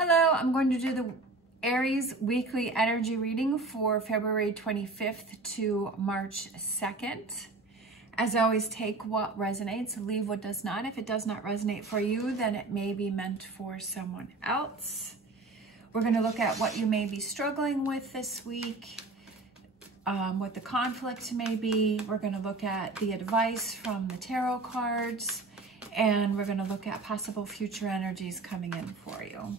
Hello, I'm going to do the Aries weekly energy reading for February 25th to March 2nd. As always, take what resonates, leave what does not. If it does not resonate for you, then it may be meant for someone else. We're going to look at what you may be struggling with this week, what the conflict may be. We're going to look at the advice from the tarot cards, and we're going to look at possible future energies coming in for you.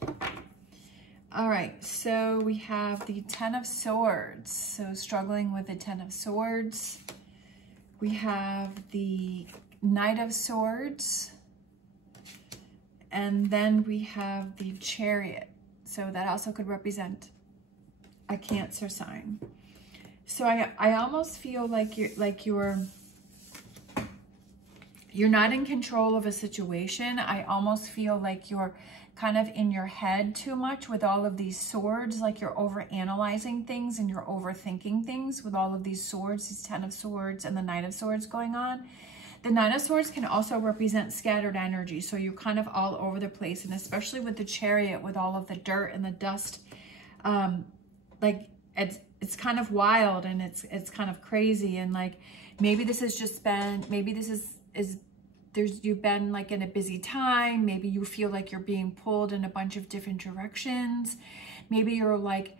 All right, so we have the Ten of Swords. So struggling with the Ten of Swords. We have the Knight of Swords. And then we have the Chariot. So that also could represent a Cancer sign. So I almost feel like you're not in control of a situation. I almost feel like you're kind of in your head too much with all of these swords, like you're over-analyzing things and you're overthinking things with all of these swords, these Ten of Swords and the Knight of Swords going on. The Knight of Swords can also represent scattered energy, so you're kind of all over the place, and especially with the Chariot, with all of the dirt and the dust, like it's kind of wild and it's kind of crazy, and like maybe this has just been, maybe this is you've been like in a busy time. Maybe you feel like you're being pulled in a bunch of different directions. Maybe you're like,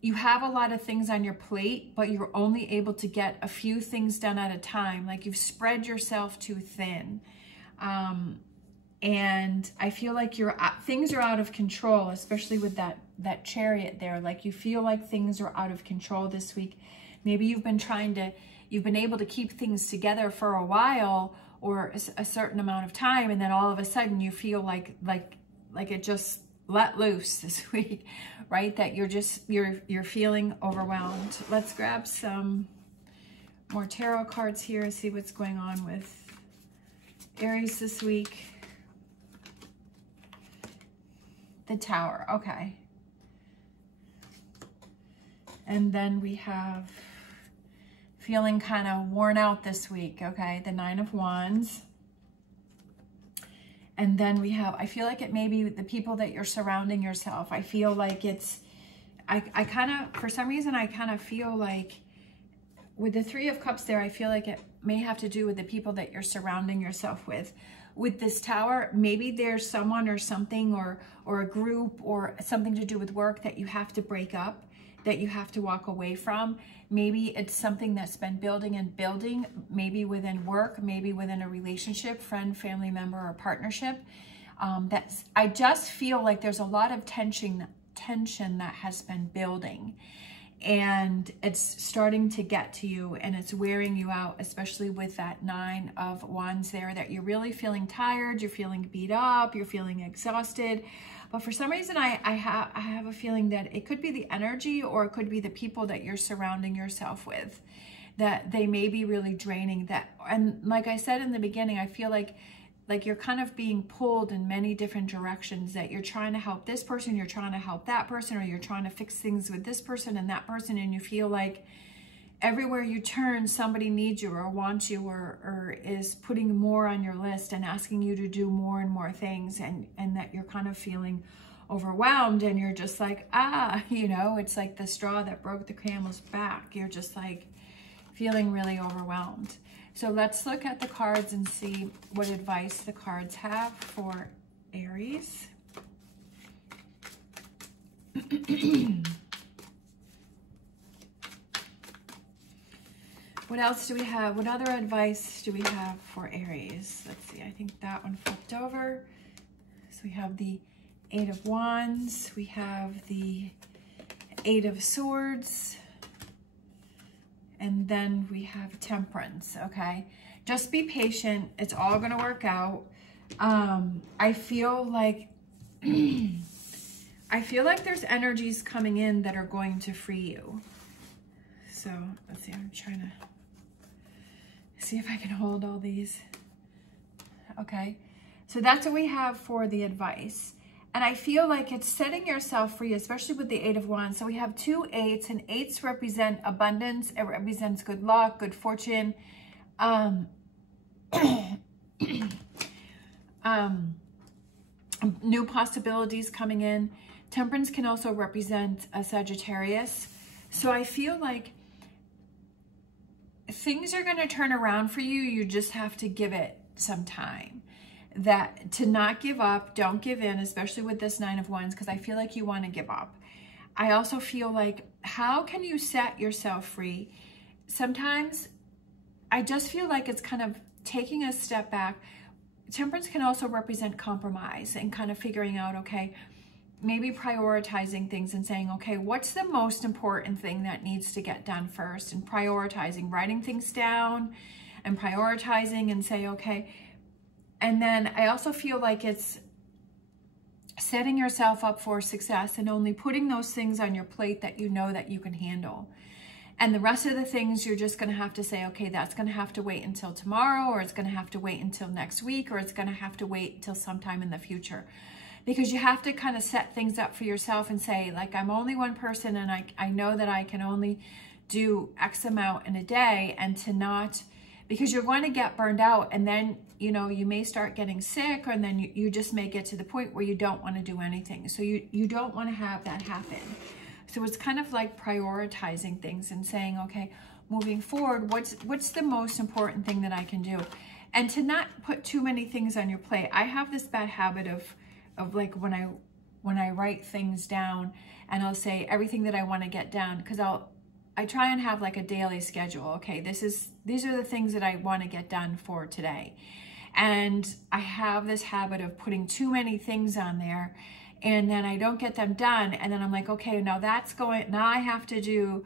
you have a lot of things on your plate, but you're only able to get a few things done at a time. Like you've spread yourself too thin. And I feel like things are out of control, especially with that Chariot there. Like you feel like things are out of control this week. Maybe you've been able to keep things together for a while, or a certain amount of time, and then all of a sudden you feel like it just let loose this week, right? That you're feeling overwhelmed. Let's grab some more tarot cards here and see what's going on with Aries this week. The Tower, okay. And then we have feeling kind of worn out this week, okay? The Nine of Wands. And then we have, I feel like it may be the people that you're surrounding yourself. I feel like it's, I kind of, for some reason, I kind of feel like with the Three of Cups there, I feel like it may have to do with the people that you're surrounding yourself with. With this Tower, maybe there's someone or something or a group or something to do with work that you have to break up, that you have to walk away from. Maybe it's something that's been building and building, maybe within work, maybe within a relationship, friend, family member, or partnership. I just feel like there's a lot of tension that has been building, and it's starting to get to you, and it's wearing you out, especially with that Nine of Wands there, that you're really feeling tired, you're feeling beat up, you're feeling exhausted. But for some reason, I have a feeling that it could be the energy, or it could be the people that you're surrounding yourself with, that they may be really draining. And like I said in the beginning, I feel like you're kind of being pulled in many different directions, that you're trying to help this person, you're trying to help that person, or you're trying to fix things with this person and that person, and you feel like everywhere you turn, somebody needs you or wants you, or is putting more on your list and asking you to do more and more things, and that you're kind of feeling overwhelmed, and you're just like, you know, it's like the straw that broke the camel's back. You're just like feeling really overwhelmed. So let's look at the cards and see what advice the cards have for Aries. What else do we have? What other advice do we have for Aries? Let's see, I think that one flipped over. So we have the Eight of Wands, we have the Eight of Swords, and then we have Temperance, okay? Just be patient, it's all gonna work out. I feel like there's energies coming in that are going to free you. So let's see, I'm trying to see if I can hold all these. Okay, so that's what we have for the advice. And I feel like it's setting yourself free, especially with the Eight of Wands. So we have two eights, and eights represent abundance. It represents good luck, good fortune. new possibilities coming in. Temperance can also represent a Sagittarius. So I feel like things are going to turn around for you. You just have to give it some time. That to not give up, don't give in, especially with this Nine of Wands, because I feel like you want to give up. I also feel like, how can you set yourself free? Sometimes I just feel like it's kind of taking a step back. Temperance can also represent compromise and kind of figuring out, okay, maybe prioritizing things and saying, okay, what's the most important thing that needs to get done first, and prioritizing, writing things down and prioritizing and say, okay. And then I also feel like it's setting yourself up for success and only putting those things on your plate that you know that you can handle. And the rest of the things, you're just going to have to say, okay, that's going to have to wait until tomorrow, or it's going to have to wait until next week, or it's going to have to wait until sometime in the future. Because you have to kind of set things up for yourself and say, like, I'm only one person, and I know that I can only do X amount in a day, and to not, because you're going to get burned out, and then, you know, you may start getting sick, and then you just may get to the point where you don't want to do anything. So you don't want to have that happen. So it's kind of like prioritizing things and saying, okay, moving forward, what's the most important thing that I can do? And to not put too many things on your plate. I have this bad habit of like when I write things down, and I'll say everything that I want to get done, because I try and have like a daily schedule. Okay, these are the things that I want to get done for today. And I have this habit of putting too many things on there, and then I don't get them done. And then I'm like, okay, now now I have to do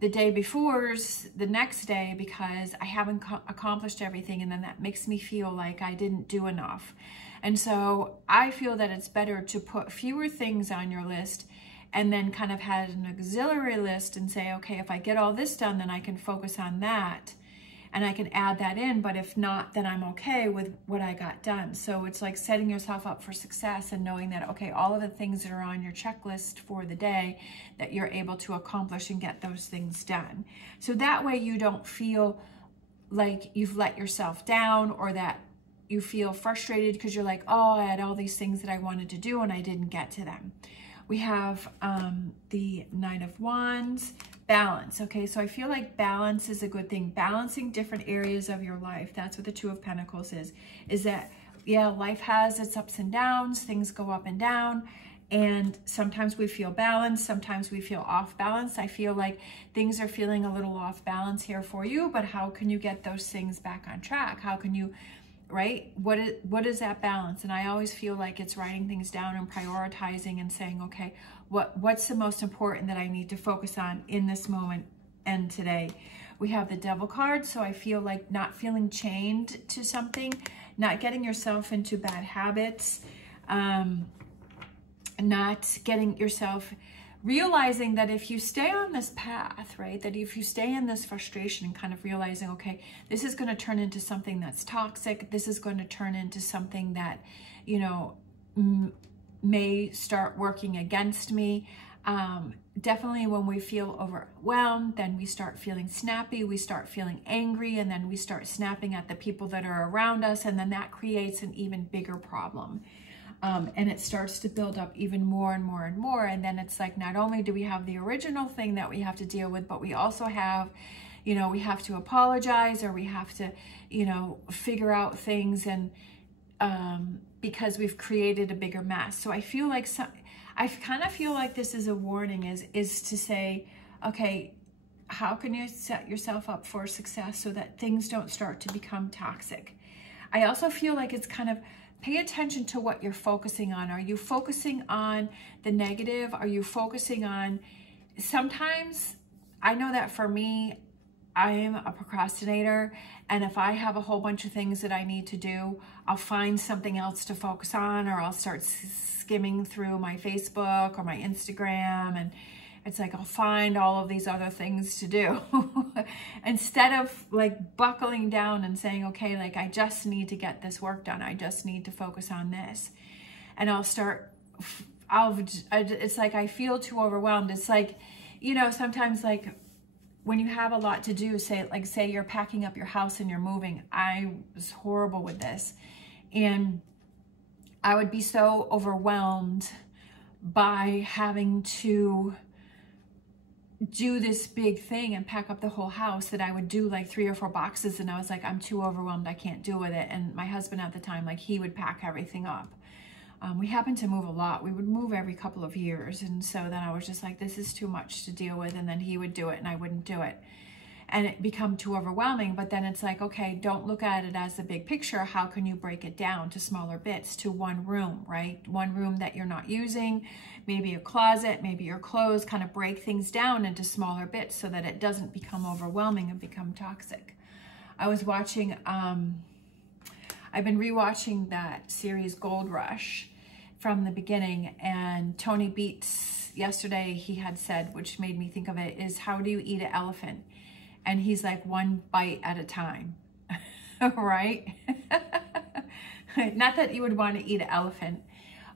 the day before's the next day because I haven't accomplished everything. And then that makes me feel like I didn't do enough. And so I feel that it's better to put fewer things on your list and then kind of have an auxiliary list and say, okay, if I get all this done, then I can focus on that and I can add that in. But if not, then I'm okay with what I got done. So it's like setting yourself up for success and knowing that, okay, all of the things that are on your checklist for the day, that you're able to accomplish and get those things done. So that way you don't feel like you've let yourself down, or that you feel frustrated because you're like, oh, I had all these things that I wanted to do and I didn't get to them. We have the Nine of Wands, balance. Okay, so I feel like balance is a good thing. Balancing different areas of your life. That's what the Two of Pentacles is that, yeah, life has its ups and downs. Things go up and down. And sometimes we feel balanced. Sometimes we feel off balance. I feel like things are feeling a little off balance here for you, but how can you get those things back on track? How can you, right? What is that balance? And I always feel like it's writing things down and prioritizing and saying, okay, what's the most important that I need to focus on in this moment and today? We have the Devil card, so I feel like not feeling chained to something, not getting yourself into bad habits, not getting yourself, realizing that if you stay on this path, right, that if you stay in this frustration and kind of realizing, okay, this is going to turn into something that's toxic, this is going to turn into something that, you know, may start working against me. Definitely when we feel overwhelmed, then we start feeling snappy, we start feeling angry, and then we start snapping at the people that are around us, and then that creates an even bigger problem. And it starts to build up even more and more and more. And then it's like, not only do we have the original thing that we have to deal with, but we also have, you know, we have to apologize, or we have to, you know, figure out things, and because we've created a bigger mess. So I feel like I kind of feel like this is a warning, is to say, okay, how can you set yourself up for success so that things don't start to become toxic? I also feel like it's kind of, pay attention to what you're focusing on. Are you focusing on the negative? Are you focusing on, sometimes, I know that for me, I am a procrastinator, and if I have a whole bunch of things that I need to do, I'll find something else to focus on, or I'll start skimming through my Facebook or my Instagram, and it's like I'll find all of these other things to do instead of like buckling down and saying, okay, like I just need to get this work done. I just need to focus on this. And it's like I feel too overwhelmed. It's like, you know, sometimes like when you have a lot to do, say you're packing up your house and you're moving. I was horrible with this. And I would be so overwhelmed by having to do this big thing and pack up the whole house that I would do like 3 or 4 boxes, and I was like, I'm too overwhelmed, I can't deal with it. And my husband at the time, like, he would pack everything up. We happened to move a lot. We would move every couple of years, and so then I was just like, this is too much to deal with, and then he would do it and I wouldn't do it, and it become too overwhelming. But then it's like, okay, don't look at it as the big picture. How can you break it down to smaller bits, to one room, right? One room that you're not using, maybe a closet, maybe your clothes, kind of break things down into smaller bits so that it doesn't become overwhelming and become toxic. I was watching, I've been rewatching that series Gold Rush from the beginning, and Tony Beats yesterday, he had said, which made me think of it, is how do you eat an elephant? And he's like, 1 bite at a time, right? Not that you would want to eat an elephant,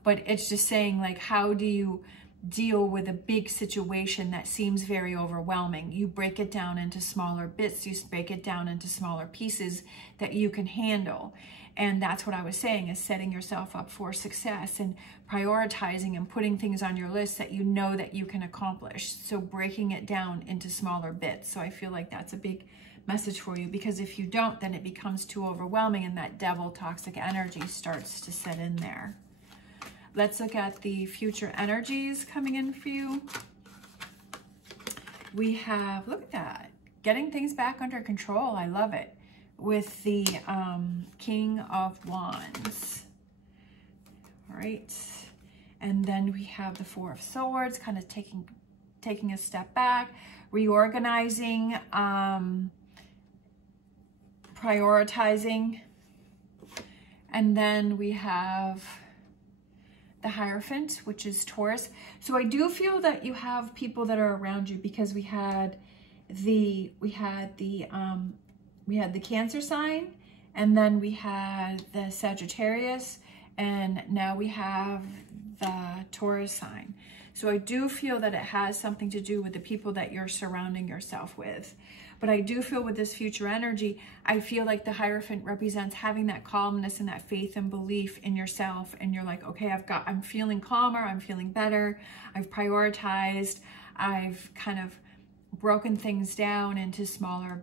but it's just saying, like, how do you deal with a big situation that seems very overwhelming? You break it down into smaller bits, you break it down into smaller pieces that you can handle. And that's what I was saying, is setting yourself up for success and prioritizing and putting things on your list that you know that you can accomplish. So breaking it down into smaller bits. So I feel like that's a big message for you, because if you don't, then it becomes too overwhelming and that devil toxic energy starts to set in there. Let's look at the future energies coming in for you. We have, look at that, getting things back under control. I love it. With the King of Wands. All right. And then we have the Four of Swords, kind of taking a step back, reorganizing, prioritizing. And then we have the Hierophant, which is Taurus. So I do feel that you have people that are around you, because we had the Cancer sign, and then we had the Sagittarius, and now we have the Taurus sign. So I do feel that it has something to do with the people that you're surrounding yourself with. But I do feel with this future energy, I feel like the Hierophant represents having that calmness and that faith and belief in yourself. And you're like, okay, I'm feeling calmer, I'm feeling better, I've prioritized, I've kind of broken things down into smaller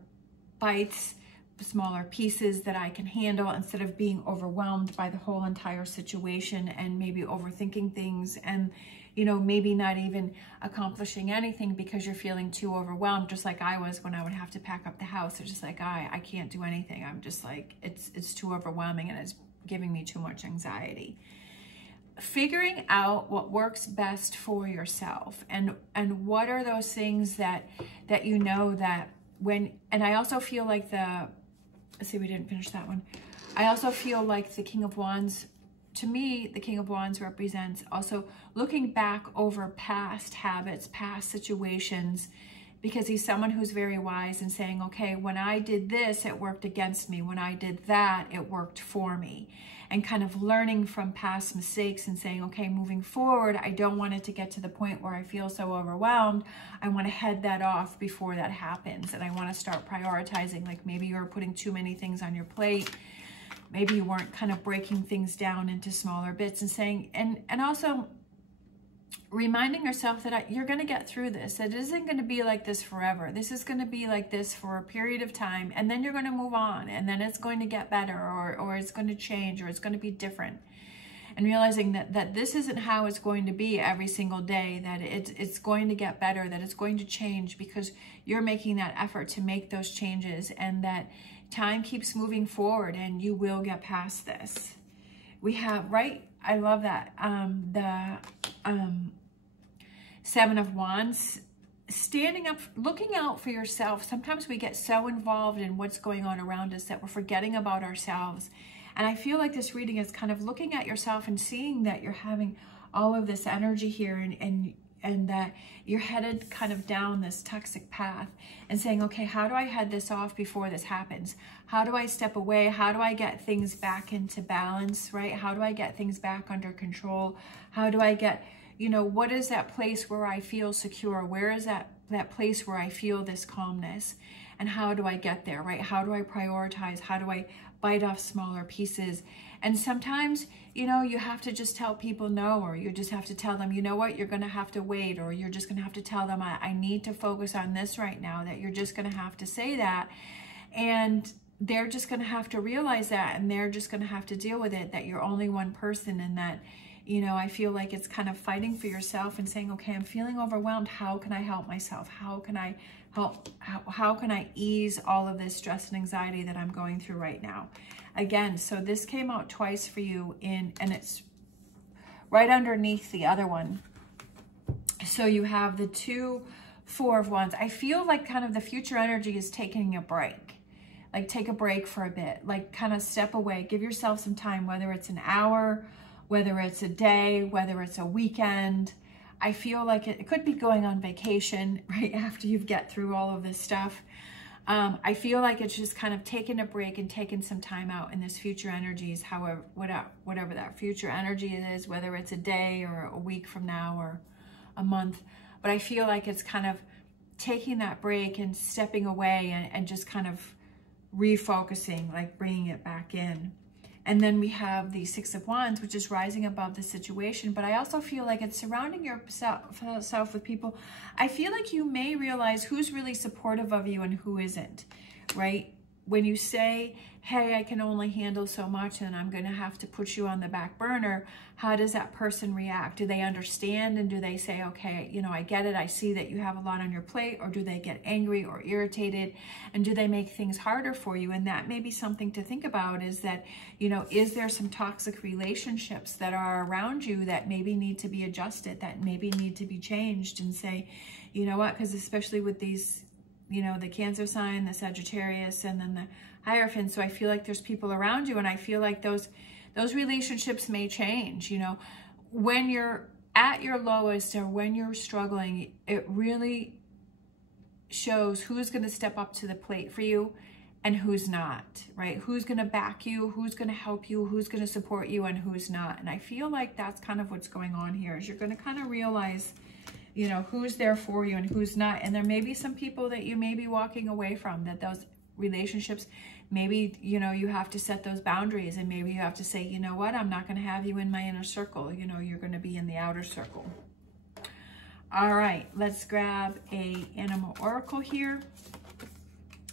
bites, smaller pieces that I can handle, instead of being overwhelmed by the whole entire situation and maybe overthinking things and, you know, maybe not even accomplishing anything because you're feeling too overwhelmed, just like I was when I would have to pack up the house. It's just like, I can't do anything. I'm just like, it's too overwhelming and it's giving me too much anxiety. Figuring out what works best for yourself, and what are those things that you know that when, and I also feel like let's see, we didn't finish that one. I also feel like the King of Wands, to me, the King of Wands represents also looking back over past habits, past situations, because he's someone who's very wise and saying, okay, when I did this, it worked against me. When I did that, it worked for me. And kind of learning from past mistakes and saying, okay, moving forward, I don't want it to get to the point where I feel so overwhelmed. I want to head that off before that happens. And I want to start prioritizing, like maybe you're putting too many things on your plate. Maybe you weren't kind of breaking things down into smaller bits and saying, and also reminding yourself that you're going to get through this. It isn't going to be like this forever. This is going to be like this for a period of time, and then you're going to move on, and then it's going to get better, or it's going to change, or it's going to be different. And realizing that this isn't how it's going to be every single day, that it's going to get better, that it's going to change because you're making that effort to make those changes, and that time keeps moving forward and you will get past this. We have, right, I love that, the Seven of Wands, standing up, looking out for yourself. Sometimes we get so involved in what's going on around us that we're forgetting about ourselves. And I feel like this reading is kind of looking at yourself and seeing that you're having all of this energy here, and that you're headed kind of down this toxic path, and saying, okay, how do I head this off before this happens? How do I step away? How do I get things back into balance, right? How do I get things back under control? How do I get, you know, what is that place where I feel secure? Where is that place where I feel this calmness? And how do I get there, right? How do I prioritize? How do I bite off smaller pieces? And sometimes, you know, you have to just tell people no, or you just have to tell them, you know what, you're going to have to wait, or you're just going to have to tell them, I need to focus on this right now, that you're just going to have to say that. And they're just going to have to realize that, and they're just going to have to deal with it, that you're only one person, and that, you know, I feel like it's kind of fighting for yourself and saying, okay, I'm feeling overwhelmed. How can I help myself? How can I help? How can I ease all of this stress and anxiety that I'm going through right now? Again, so this came out twice for you and it's right underneath the other one. So you have the 2 4 of Wands. I feel like kind of the future energy is taking a break. Like take a break for a bit, like kind of step away, give yourself some time, whether it's an hour, whether it's a day, whether it's a weekend. I feel like it could be going on vacation right after you get through all of this stuff. I feel like it's just kind of taking a break and taking some time out in this future energies, however, whatever that future energy is, whether it's a day or a week from now or a month. But I feel like it's kind of taking that break and stepping away and just kind of refocusing, like bringing it back in. And then we have the 6 of Wands, which is rising above the situation. But I also feel like it's surrounding yourself with people. I feel like you may realize who's really supportive of you and who isn't, right? When you say, hey, I can only handle so much and I'm going to have to put you on the back burner, how does that person react? Do they understand, and do they say, okay, you know, I get it, I see that you have a lot on your plate? Or do they get angry or irritated, and do they make things harder for you? And that may be something to think about, is that, you know, is there some toxic relationships that are around you that maybe need to be adjusted, that maybe need to be changed? And say, you know what, because especially with these, you know, the Cancer sign, the Sagittarius, and then the Hierophant. So I feel like there's people around you, and I feel like those relationships may change. You know, when you're at your lowest or when you're struggling, it really shows who's going to step up to the plate for you and who's not, right? Who's going to back you, who's going to help you, who's going to support you, and who's not. And I feel like that's kind of what's going on here, is you're going to kind of realize, you know, who's there for you and who's not. And there may be some people that you may be walking away from, that those relationships, maybe, you know, you have to set those boundaries, and maybe you have to say, you know what, I'm not going to have you in my inner circle. You know, you're going to be in the outer circle. All right, let's grab a animal oracle here.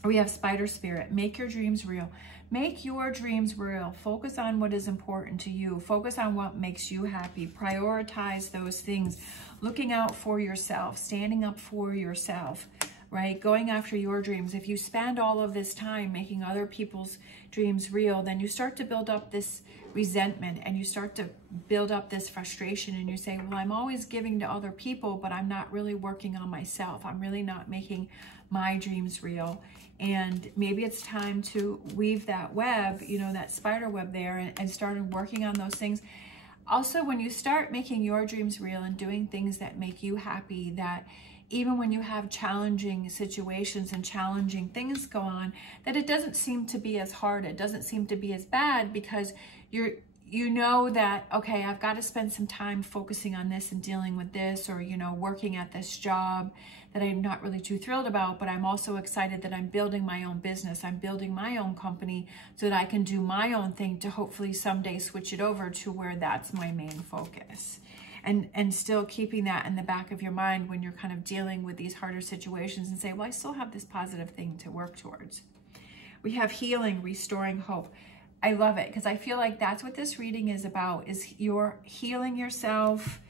We have Spider Spirit. Make your dreams real. Make your dreams real. Focus on what is important to you. Focus on what makes you happy. Prioritize those things. Looking out for yourself, standing up for yourself, right? Going after your dreams. If you spend all of this time making other people's dreams real, then you start to build up this resentment, and you start to build up this frustration, and you say, well, I'm always giving to other people, but I'm not really working on myself. I'm really not making my dreams real. And maybe it's time to weave that web, you know, that spider web there, and start working on those things. Also, when you start making your dreams real and doing things that make you happy, that even when you have challenging situations and challenging things go on, that it doesn't seem to be as hard, it doesn't seem to be as bad, because you know that, okay, I've got to spend some time focusing on this and dealing with this, or, you know, working at this job that I'm not really too thrilled about, but I'm also excited that I'm building my own business. I'm building my own company so that I can do my own thing to hopefully someday switch it over to where that's my main focus. And still keeping that in the back of your mind when you're kind of dealing with these harder situations, and say, well, I still have this positive thing to work towards. We have healing, restoring hope. I love it, because I feel like that's what this reading is about, is you're healing yourself,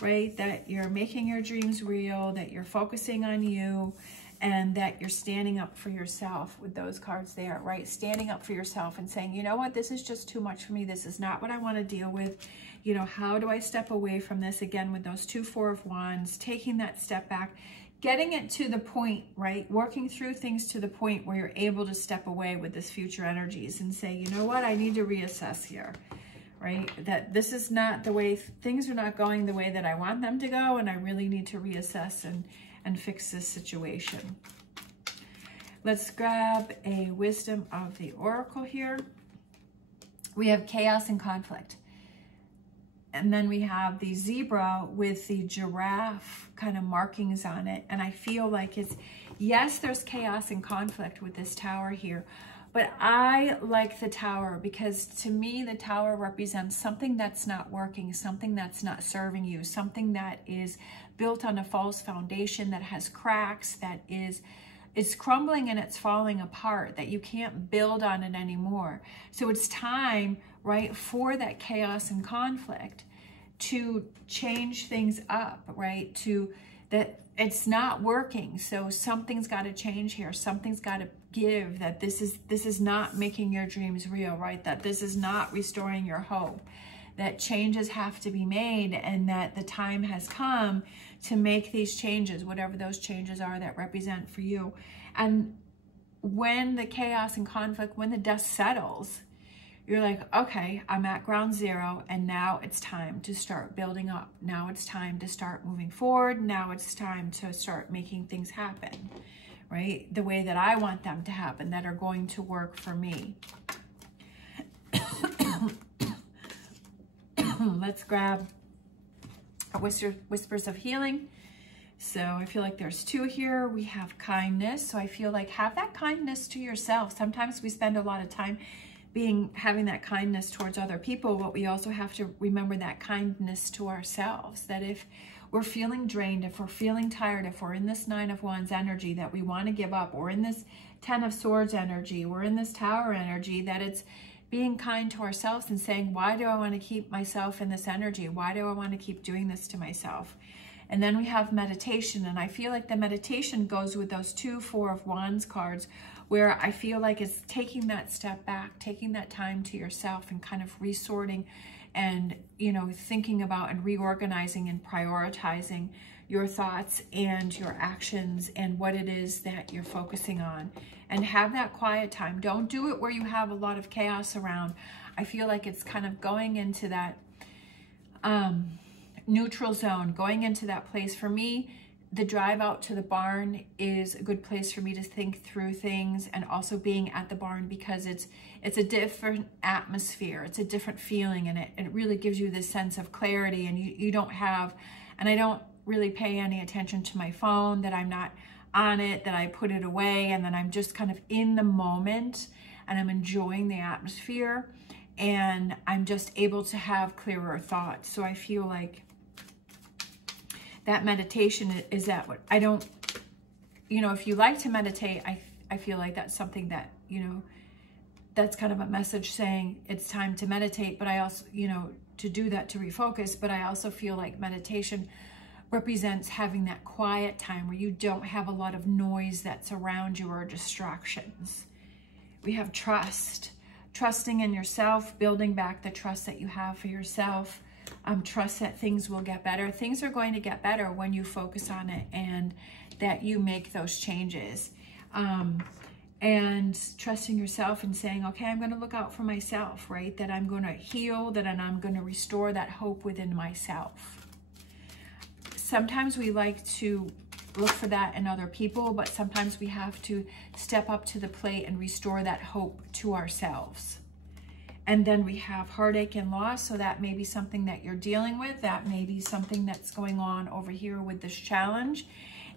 right? That you're making your dreams real, that you're focusing on you, and that you're standing up for yourself with those cards there, right? Standing up for yourself and saying, you know what, this is just too much for me. This is not what I want to deal with. You know, how do I step away from this? Again, with those 2 4 of Wands, taking that step back, getting it to the point, right? Working through things to the point where you're able to step away with this future energies and say, you know what, I need to reassess here, right? That this is not the way, things are not going the way that I want them to go, and I really need to reassess and fix this situation. Let's grab a wisdom of the oracle here. We have chaos and conflict. And then we have the zebra with the giraffe kind of markings on it. And I feel like it's, yes, there's chaos and conflict with this tower here, But I like the Tower because to me, the Tower represents something that's not working, something that's not serving you, something that is built on a false foundation, that has cracks, that it's crumbling and it's falling apart, that you can't build on it anymore. So it's time, right, for that chaos and conflict to change things up, right? That it's not working. So something's got to change here. Something's got to give, that this is not making your dreams real, right? That this is not restoring your hope, that changes have to be made, and that the time has come to make these changes, whatever those changes are that represent for you. And when the chaos and conflict, when the dust settles, you're like, okay, I'm at ground zero, and now it's time to start building up. Now it's time to start moving forward. Now it's time to start making things happen, right? The way that I want them to happen, that are going to work for me. Let's grab a Whispers of Healing. So I feel like there's two here. We have kindness. So I feel like have that kindness to yourself. Sometimes we spend a lot of time having that kindness towards other people, but we also have to remember that kindness to ourselves, that if we're feeling drained, if we're feeling tired, if we're in this 9 of Wands energy that we want to give up, or in this 10 of Swords energy, we're in this Tower energy, that it's being kind to ourselves and saying, why do I want to keep myself in this energy? Why do I want to keep doing this to myself? And then we have meditation, and I feel like the meditation goes with those 2 4 of Wands cards, where I feel like it's taking that step back, taking that time to yourself and kind of resorting and, you know, thinking about and reorganizing and prioritizing your thoughts and your actions and what it is that you're focusing on. And have that quiet time. Don't do it where you have a lot of chaos around. I feel like it's kind of going into that neutral zone, going into that place. For me, the drive out to the barn is a good place for me to think through things, and also being at the barn because it's a different atmosphere, it's a different feeling, and it really gives you this sense of clarity, and you don't have, and I don't really pay any attention to my phone, that I'm not on it, that I put it away, and then I'm just kind of in the moment and I'm enjoying the atmosphere, and I'm just able to have clearer thoughts. So I feel like that meditation is that what I don't, you know, if you like to meditate, I feel like that's something that, you know, that's kind of a message saying it's time to meditate, but I also, you know, to do that, to refocus, but I also feel like meditation represents having that quiet time where you don't have a lot of noise that's around you or distractions. We have trust, trusting in yourself, building back the trust that you have for yourself. Trust that things will get better. Things are going to get better when you focus on it and that you make those changes. And trusting yourself and saying, okay, I'm going to look out for myself, right? That I'm going to heal, that I'm going to restore that hope within myself. Sometimes we like to look for that in other people, but sometimes we have to step up to the plate and restore that hope to ourselves. And then we have heartache and loss. So that may be something that you're dealing with. That may be something that's going on over here with this challenge.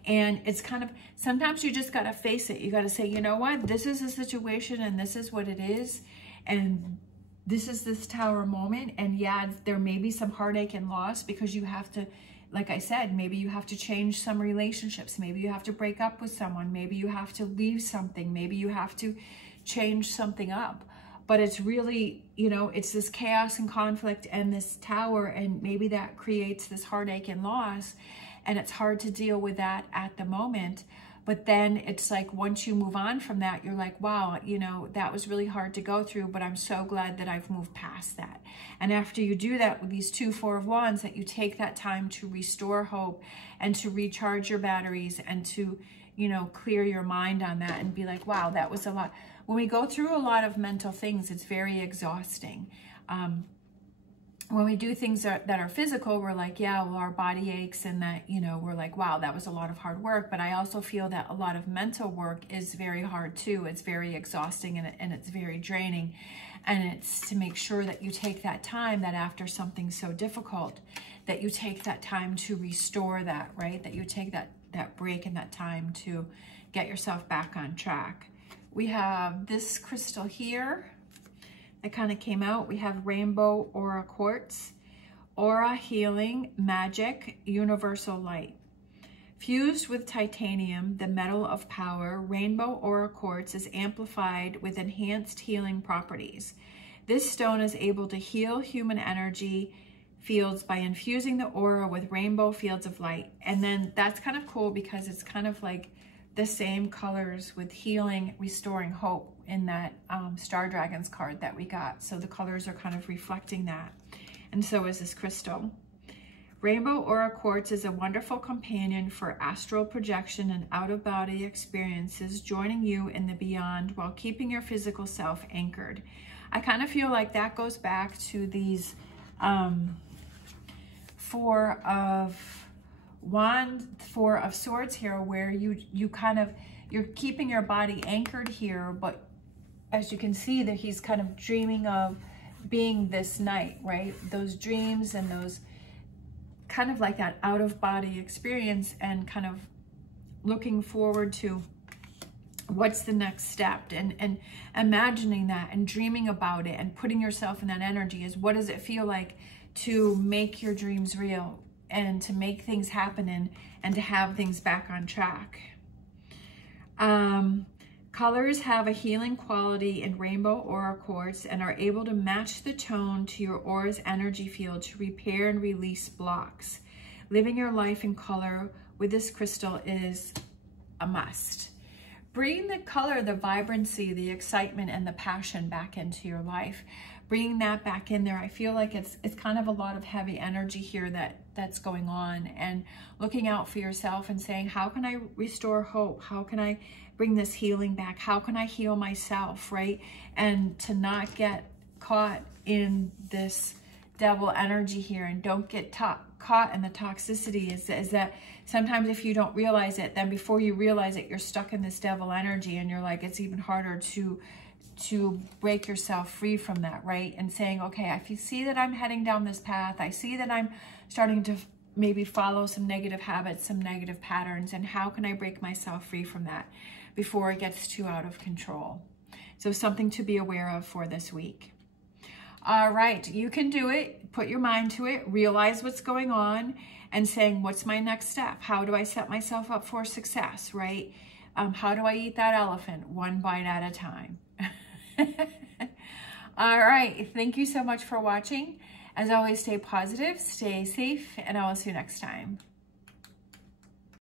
And it's kind of, sometimes you just got to face it. You got to say, you know what, this is a situation and this is what it is. And this is this Tower moment. And yeah, there may be some heartache and loss because you have to, like I said, maybe you have to change some relationships. Maybe you have to break up with someone. Maybe you have to leave something. Maybe you have to change something up. But it's really, you know, it's this chaos and conflict and this Tower, and maybe that creates this heartache and loss, and it's hard to deal with that at the moment. But then it's like once you move on from that, you're like, wow, you know, that was really hard to go through, but I'm so glad that I've moved past that. And after you do that with these 2 4 of Wands, that you take that time to restore hope and to recharge your batteries and to, you know, clear your mind on that and be like, wow, that was a lot. When we go through a lot of mental things, it's very exhausting. When we do things that are physical, we're like, yeah, well, our body aches, and that, you know, we're like, wow, that was a lot of hard work. But I also feel that a lot of mental work is very hard too. It's very exhausting, and it's very draining. And it's to make sure that you take that time, that after something so difficult, that you take that time to restore that, right? That you take that break and that time to get yourself back on track. We have this crystal here that kind of came out. We have rainbow aura quartz, aura healing, magic, universal light. Fused with titanium, the metal of power, rainbow aura quartz is amplified with enhanced healing properties. This stone is able to heal human energy fields by infusing the aura with rainbow fields of light. And then that's kind of cool because it's kind of like the same colors with healing, restoring hope in that Star Dragons card that we got. So the colors are kind of reflecting that. And so is this crystal. Rainbow aura quartz is a wonderful companion for astral projection and out-of-body experiences, joining you in the beyond while keeping your physical self anchored. I kind of feel like that goes back to these Four of Swords here, where you're keeping your body anchored here, but as you can see that he's kind of dreaming of being this knight, right? Those dreams and those kind of like that out-of-body experience, and kind of looking forward to what's the next step, and imagining that and dreaming about it and putting yourself in that energy. Is what does it feel like to make your dreams real and to make things happen and to have things back on track. Colors have a healing quality in rainbow aura quartz and are able to match the tone to your aura's energy field to repair and release blocks. Living your life in color with this crystal is a must. Bring the color, the vibrancy, the excitement, and the passion back into your life. Bringing that back in there. I feel like it's kind of a lot of heavy energy here that's going on, and looking out for yourself and saying, how can I restore hope? How can I bring this healing back? How can I heal myself, right? And to not get caught in this devil energy here, and don't get caught in the toxicity is that sometimes if you don't realize it, then before you realize it, you're stuck in this devil energy, and you're like, it's even harder to break yourself free from that, right? And saying, okay, if you see that I'm heading down this path, I see that I'm starting to maybe follow some negative habits, some negative patterns, and how can I break myself free from that before it gets too out of control? So something to be aware of for this week. All right, you can do it. Put your mind to it, realize what's going on, and saying, what's my next step? How do I set myself up for success, right? How do I eat that elephant? One bite at a time. All right, thank you so much for watching. As always, stay positive, stay safe, and I will see you next time.